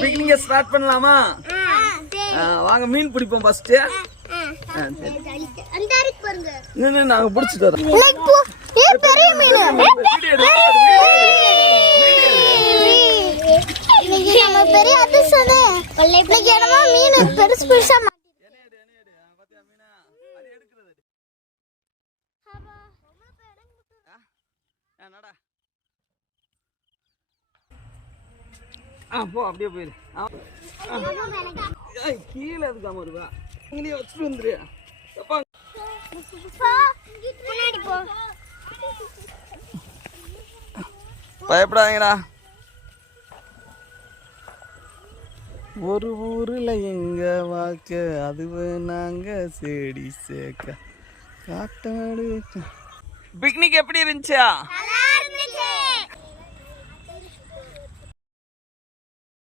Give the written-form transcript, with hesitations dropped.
பிக்னிக்க start பண்ணலாமா? வாங்க மீன் பிடிப்போம் ஃபர்ஸ்ட். நாங்க பிடிச்சிட்டு வரோம். போ அப்படியே போயிரு. கீழே இருக்காம வருவா இங்கேயே வச்சுட்டு வந்துரு. பயப்படாதீங்கடா. ஒரு ஊர்ல எங்க வாக்க அதுவே நாங்க செடி சேர்க்க காட்டாடு. பிக்னிக் எப்படி இருந்துச்சா?